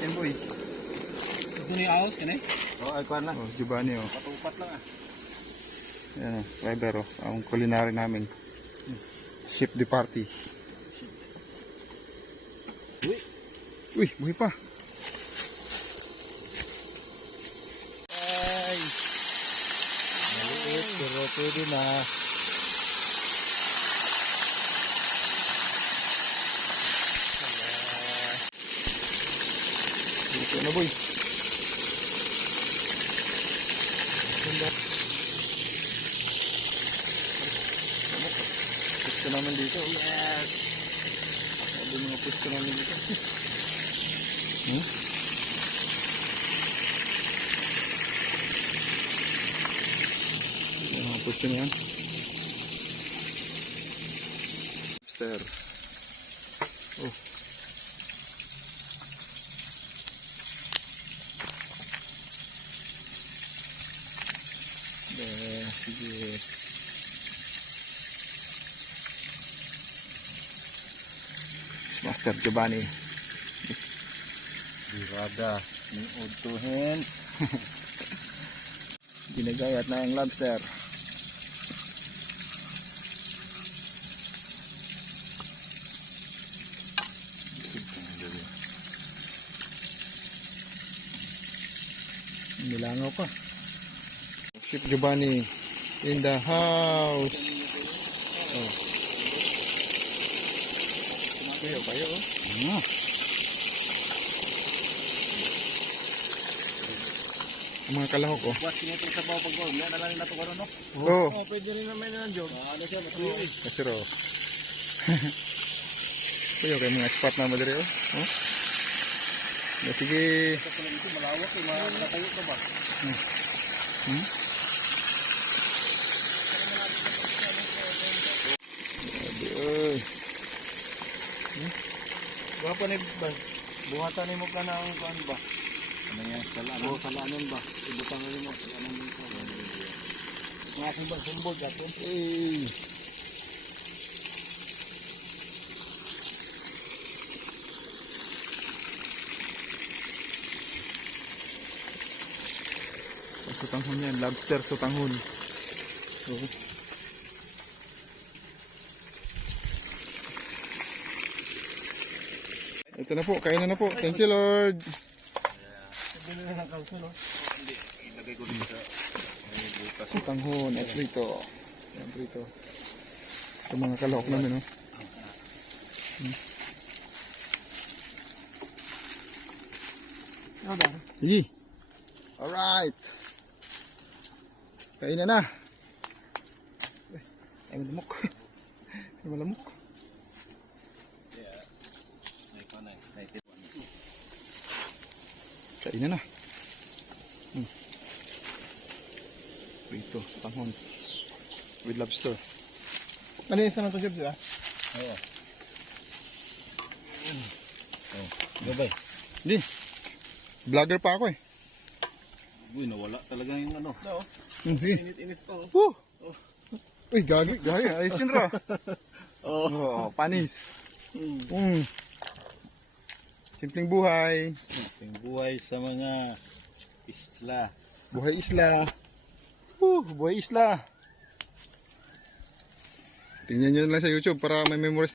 Yan boy. Ito na yung ahos, yan eh. Oh, ay kuan na. Oh, Giovanni oh. Patupat lang ah. Yan oh, driver oh. Ang culinary namin. Ship the party. Uy. Uy, buhay pa. Ay. Maliit, pero pwede na. Ito na boy. Pusto naman dito. Yes! Sabi mga pusto namin dito. Hmm? Yung mga yan. Lobster. Oh. Eh, sige. Master Giovanni. Birada. Ng odd two hands. Ginagayat na yung lobster. Nilangaw pa. Ship Giovanni in the house. Oh. Kayo, kayo. Oh. Ah. Ang mga kalahok oh. Buat kinito sa bawah pag Yan na lang nato karon no. Oh, Oh, pwede rin naman yan, Job. Ah, ano siya, matuloy. kasi ro. Kayo kay mga spot na madiri oh. Oh. Ya, sige. Malawak eh. Mga nakatayo ka ba? Hmm? Grabe, Gwapo ni ba? Buhatan ni mo ka na ang kuan ba? Ano yan? Salanan? Oh, salanan ba? Ibutang rin mo. Salanan mo sa Mga simbol, simbol gato. Hey. Sutanghon yan, lobster sutanghon. Oo. Ito na po, kain na po. Thank you Lord. No? Butas. Sutanghon at rito. Yan rito. Ito mga kalahok namin, oh. Ano ba? Sige. Alright. Kain na na. Ay, malamok. Ay, malamok. May kuan na. May tituan. Kain na na. Hmm. Rito, tanghon. With lobster. Malinis na ito, Jeff, di ba? Oo. Oh. Gabay. Hindi. Vlogger pa ako eh. Uy, nawala talaga yung ano. Oo. Hmm, sige. Init-init pa. oh. Woo! Uy, gagi, gagi. Ayos yun ra. Oo. Oo, panis. Mm. Mm. Simpleng buhay. Yung buhay sa mga isla. Buhay isla. Uh, buhay isla. Tingnan nyo lang sa YouTube para may memories